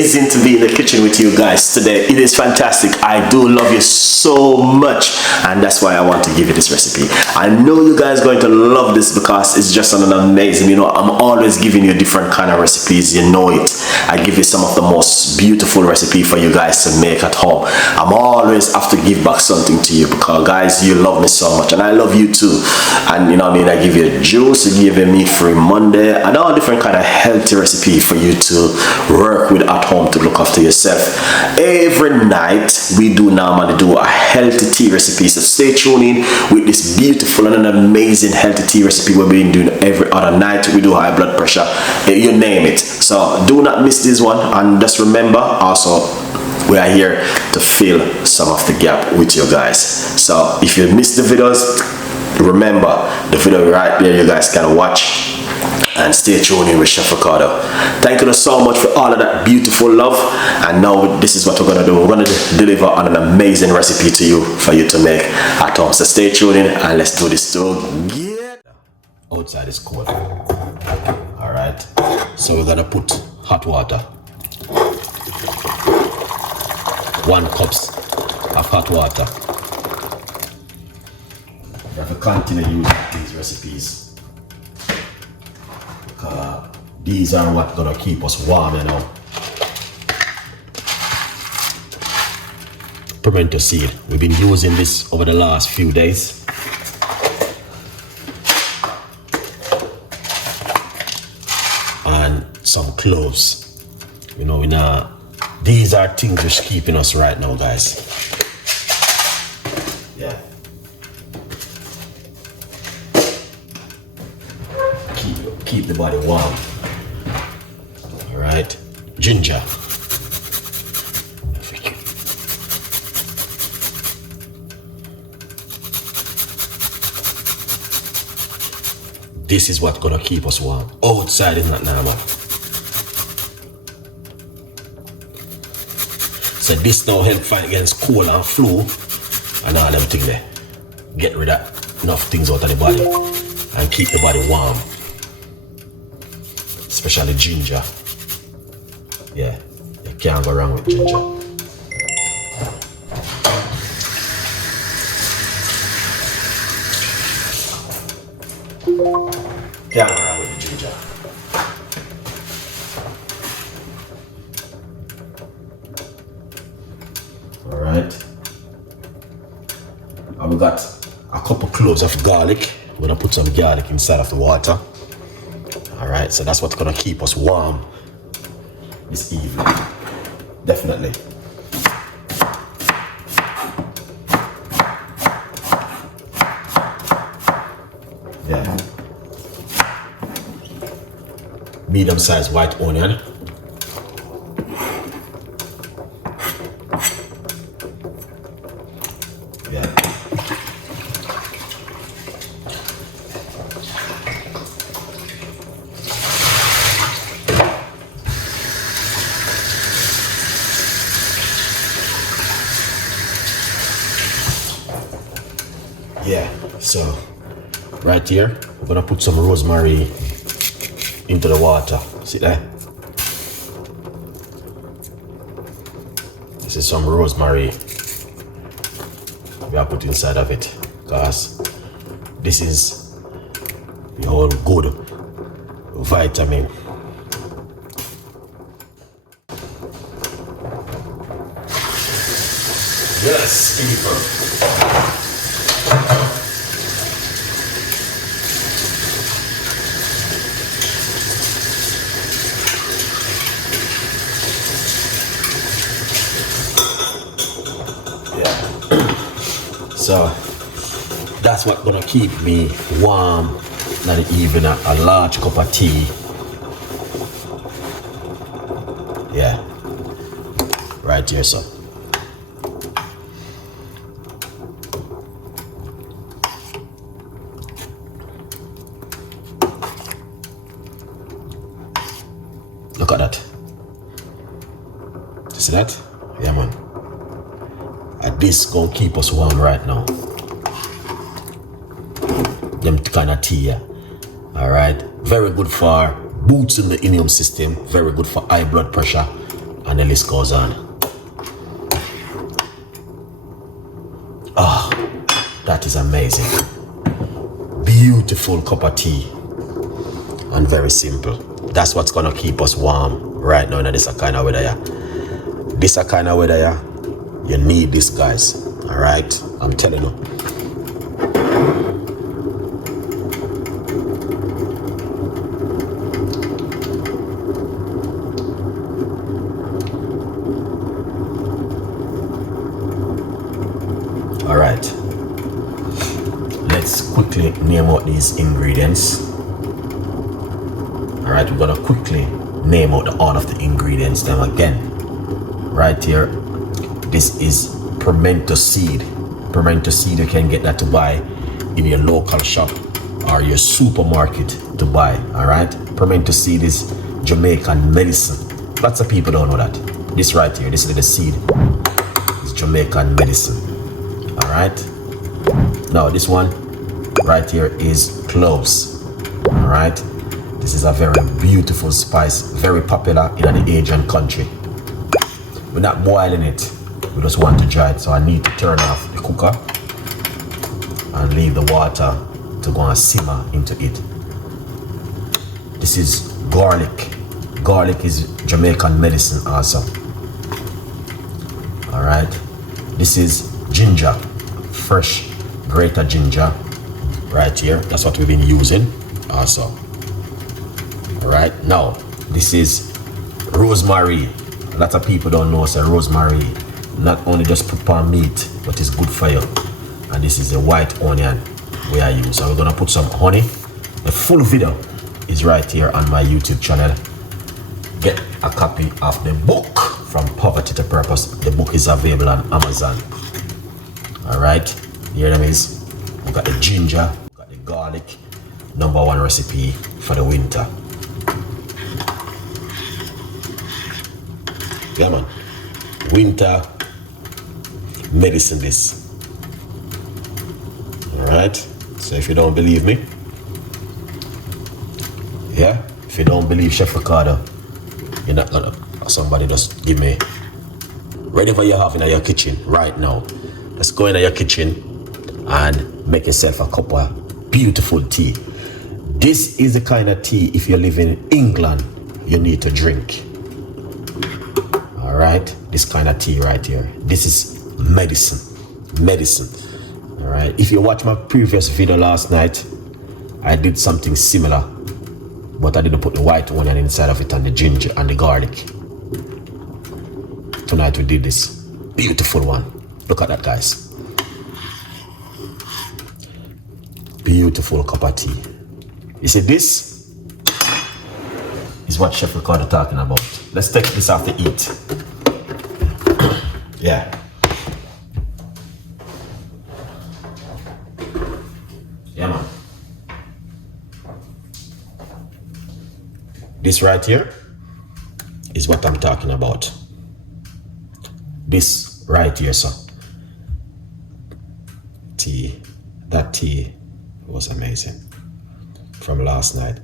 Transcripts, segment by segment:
amazing to be in the kitchen with you guys today. It is fantastic. I do love you so much, and that's why I want to give you this recipe. I know you guys are going to love this because it's just an amazing, you know, I'm always giving you different kind of recipes, you know it. I give you some of the most beautiful recipe for you guys to make at home. I'm always have to give back something to you because guys, you love me so much and I love you too. And you know what I mean, I give you juice, I give you meat-free Monday and all different kind of healthy recipe for you to work with at home to look after yourself. Every night we do normally do a healthy tea recipe, so stay tuned in with this beautiful and an amazing healthy tea recipe we've been doing every other night. We do high blood pressure, you name it. So do not miss this one, and just remember also we are here to fill some of the gap with you guys. So if you missed the videos, remember the video right there, you guys can watch and stay tuned in with Chef Ricardo. Thank you so much for all of that beautiful love, and now this is what we're gonna do. We're gonna deliver on an amazing recipe to you for you to make at home. So stay tuned in and let's do this together. Outside is cold. All right, so we're gonna put hot water, 1 cup of hot water. You have to continue using these recipes. These are what gonna keep us warm, you know. Pimento seed. We've been using this over the last few days. And some cloves. You know, these are things which keeping us right now, guys. Yeah. Keep the body warm. Alright, ginger. This is what's gonna keep us warm. Outside is not normal. So this now help fight against cold and flu and all them things there. Get rid of enough things out of the body and keep the body warm. Especially ginger. Yeah, you can't go wrong with ginger. Can't go wrong with the ginger. Alright. And we got a couple cloves of garlic. We're gonna put some garlic inside of the water. Alright, so that's what's gonna keep us warm this evening. Definitely. Yeah. Medium-sized white onion. Yeah. Yeah, so right here, we're gonna put some rosemary into the water. See that? This is some rosemary we are put inside of it because this is the whole good vitamin. Yes, people. So that's what's gonna keep me warm, not even a large cup of tea. Yeah, right here, so. Look at that. You see that? Yeah, man. And this gonna keep us warm right now. Them kind of tea, yeah. Alright. Very good for boosting the immune system. Very good for high blood pressure. and the list goes on. Ah, that is amazing. Beautiful cup of tea and very simple. That's what's gonna keep us warm right now in this kind of weather. This kind of weather, you need this, guys. All right, I'm telling you. All right, let's quickly name out these ingredients. All right, we're gonna quickly name out all of the ingredients. Then again, right here, this is pimento seed. Pimento seed, you can get that to buy in your local shop or your supermarket to buy. All right, pimento seed is Jamaican medicine. Lots of people don't know that. This right here, this little seed is Jamaican medicine. All right, now this one right here is cloves. All right, this is a very beautiful spice, very popular in the Asian country. We're not boiling it, we just want to dry it. So I need to turn off the cooker and leave the water to go and simmer into it. This is garlic. Garlic is Jamaican medicine also. All right, this is ginger, fresh grated ginger right here. That's what we've been using also. All right, now this is rosemary. A lot of people don't know, so rosemary not only just put on meat, but it's good for you. And this is a white onion we are using. So we're gonna put some honey. The full video is right here on my YouTube channel. Get a copy of the book, From Poverty to Purpose. The book is available on Amazon. All right, here it is. We got the ginger, we got the garlic. #1 recipe for the winter. Yeah, man. Winter medicine this. All right. So if you don't believe me, yeah, if you don't believe Chef Ricardo, you're not gonna. Somebody just give me whatever you have in your kitchen right now. Let's go into your kitchen and make yourself a cup of beautiful tea. This is the kind of tea, if you live in England, you need to drink. All right, this kind of tea right here. This is medicine. All right, if you watch my previous video last night, I did something similar, but I didn't put the white onion inside of it and the ginger and the garlic. Tonight we did this beautiful one. Look at that, guys. Beautiful cup of tea. You see, this is what Chef Ricardo talking about. Let's take this off the heat. Yeah. Yeah, man. This right here is what I'm talking about. This right here, so tea. That tea was amazing from last night.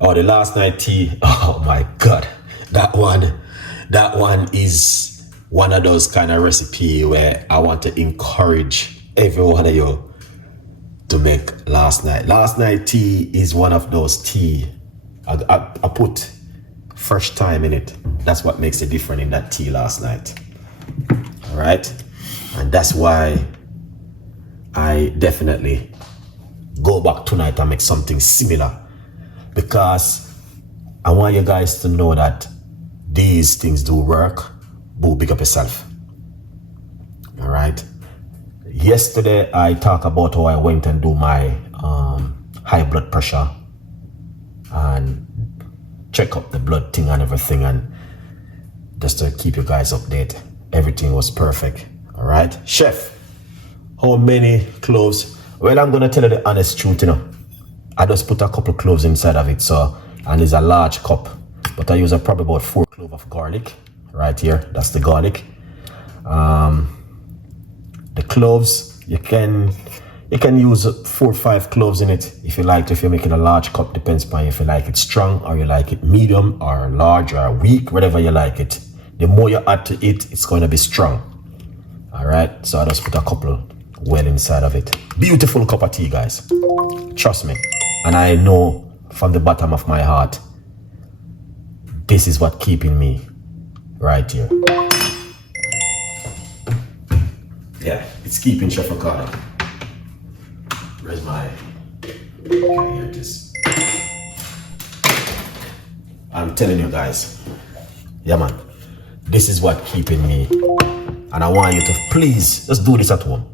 Oh, the last night tea. Oh my God, that one is one of those kind of recipe where I want to encourage every one of you to make last night. Last night tea is one of those tea. I put fresh thyme in it. That's what makes it different in that tea last night. All right, and that's why I definitely go back tonight and make something similar, because I want you guys to know that these things do work. Boo, big up yourself. All right, yesterday I talked about how I went and do my high blood pressure and check up the blood thing and everything, and just to keep you guys updated. Everything was perfect. All right, Chef, how many cloves? Well, I'm gonna tell you the honest truth, you know. I just put a couple cloves inside of it, so, and it's a large cup, but I use probably about 4 cloves of garlic right here. That's the garlic. The cloves, you can use 4 or 5 cloves in it if you like. If you're making a large cup, depends on if you like it strong or you like it medium or large or weak, whatever you like it. The more you add to it, it's going to be strong. All right, so I just put a couple well inside of it. Beautiful cup of tea, guys. Trust me. And I know from the bottom of my heart, this is what keeping me right here. Yeah, it's keeping Chef Ricardo. Where's my... Okay, here it is. I'm telling you guys, yeah man, this is what keeping me. And I want you to please, just do this at home.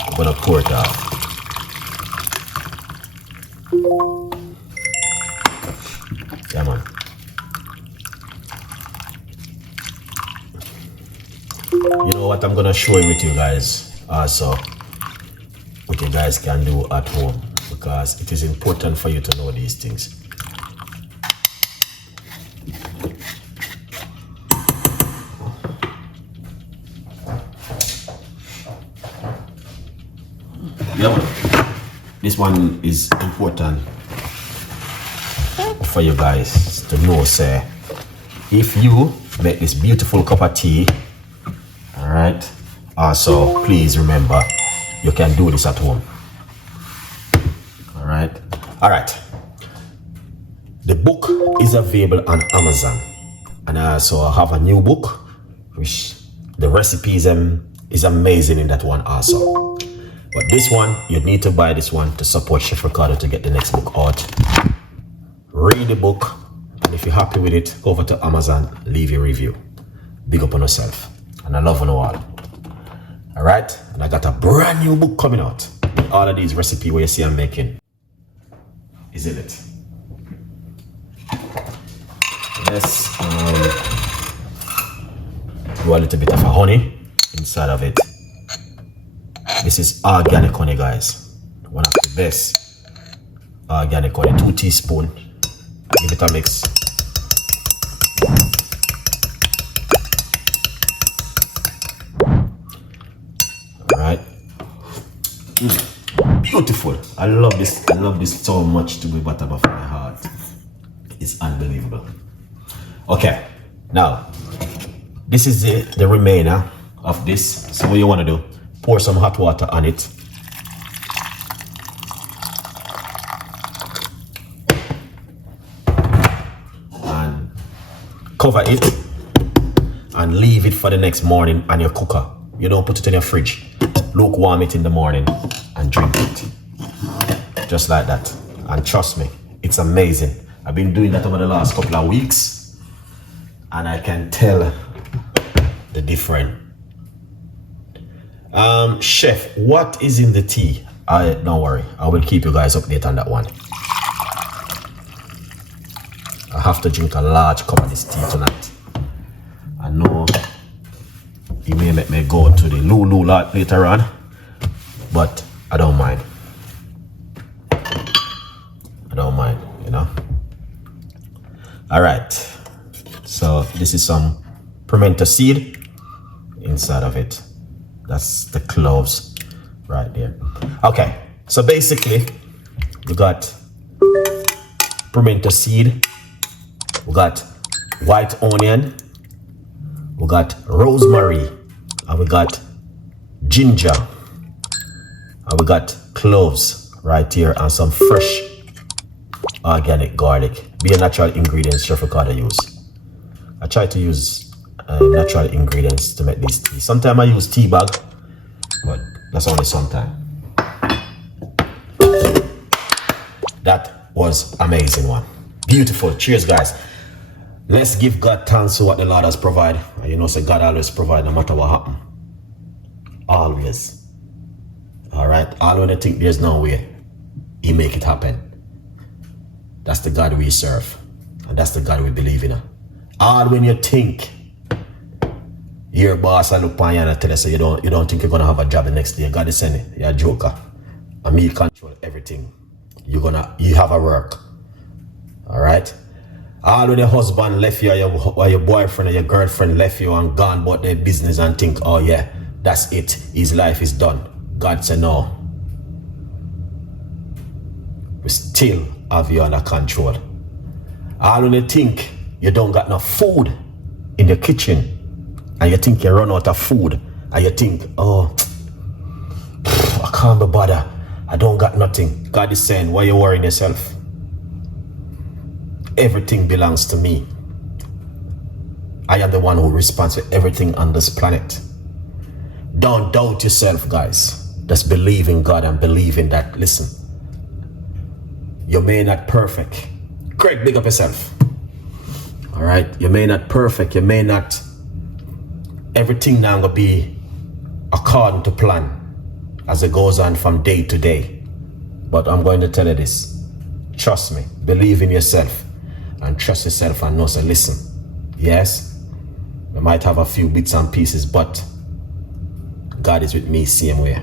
I'm gonna pour it out. Yeah man. You know what I'm gonna show with you guys also, what you guys can do at home, because it is important for you to know these things. Yeah, man. This one is important for you guys to know, say, if you make this beautiful cup of tea, all right, also please remember you can do this at home. All right. The book is available on Amazon, and I also have a new book which the recipes is amazing in that one also. But this one, you need to buy this one to support Chef Ricardo to get the next book out. Read the book, and if you're happy with it, go over to Amazon, leave your review. Big up on yourself, and I love you all. All right, and I got a brand new book coming out with all of these recipes where you see I'm making. Isn't it? Let's do a little bit of a honey inside of it. This is organic honey, guys. One of the best organic honey. 2 teaspoons. Give it a mix. Alright. Beautiful. I love this. I love this so much to the bottom of my heart. It's unbelievable. Okay. Now, this is the remainder of this. So what you want to do? Pour some hot water on it. And cover it. And leave it for the next morning on your cooker. You don't put it in your fridge. Lukewarm it in the morning and drink it. Just like that. And trust me, it's amazing. I've been doing that over the last couple of weeks. And I can tell the difference. Chef, what is in the tea? Don't worry, I will keep you guys updated on that one. I have to drink a large cup of this tea tonight. I know he may make me go to the Lulu lot later on, but I don't mind. You know. All right, so this is some pimento seed inside of it. That's the cloves right there. Okay, so basically we got pimento seed, we got white onion, we got rosemary, and we got ginger, and we got cloves right here, and some fresh organic garlic. Be a natural ingredients Chef Ricardo use. I try to use natural ingredients to make these tea. Sometimes I use tea bag, but that's only sometimes. That was amazing one. Beautiful. Cheers, guys. Let's give God thanks for what the Lord has provided. And you know, so God always provide no matter what happens. Always. All right. All when you think there's no way, He make it happen. That's the God we serve, and that's the God we believe in. All when you think your boss I look upon you and tell you so you don't think you're gonna have a job the next day. God is saying you're a joker. And me control everything. You have a work. Alright? All when your husband left you or your boyfriend or your girlfriend left you and gone about their business and think, oh yeah, that's it. His life is done. God said no. We still have you under control. All when you think you don't got no food in the kitchen and you think you run out of food and you think, oh, I can't be bothered, I don't got nothing. God is saying, why you worrying yourself? Everything belongs to me. I am the one who responds for everything on this planet. Don't doubt yourself, guys. Just believe in God and believe in that. Listen, you may not perfect. Craig, big up yourself. All right, you may not perfect. You may not. Everything now gonna be according to plan as it goes on from day to day. But I'm going to tell you this. Trust me. Believe in yourself and trust yourself and know. So listen. Yes, we might have a few bits and pieces, but God is with me same way.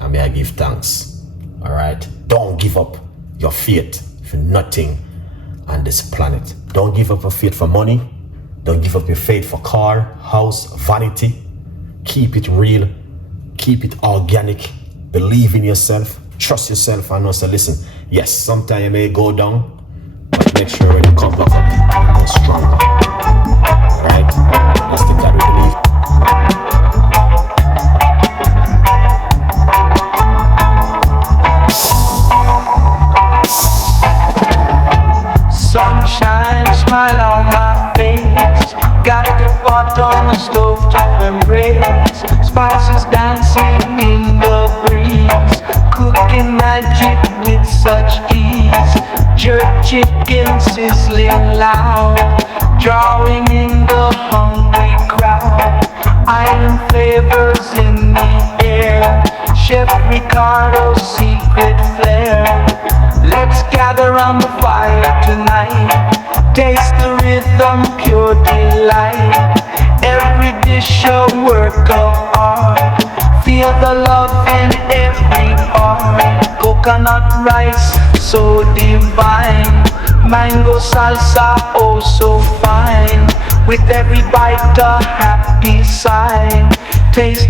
And may I give thanks. All right. Don't give up your faith for nothing on this planet. Don't give up your faith for money. Don't give up your faith for car, house, vanity. Keep it real. Keep it organic. Believe in yourself. Trust yourself and also listen. Yes, sometimes you may go down, but make sure when you come back up, you go stronger. All right. That's the God we believe. Sunshine, smile on my face. Got the pot on the stove to embrace. Spices dancing in the breeze. Cooking magic with such ease. Jerk chicken sizzling loud. Drawing in the hungry crowd. Iron flavors in the air. Chef Ricardo's secret flair. Let's gather round the fire tonight. Taste the rhythm, pure delight. Every dish a work of art. Feel the love in every part. Coconut rice, so divine. Mango salsa, oh so fine. With every bite a happy sign. Taste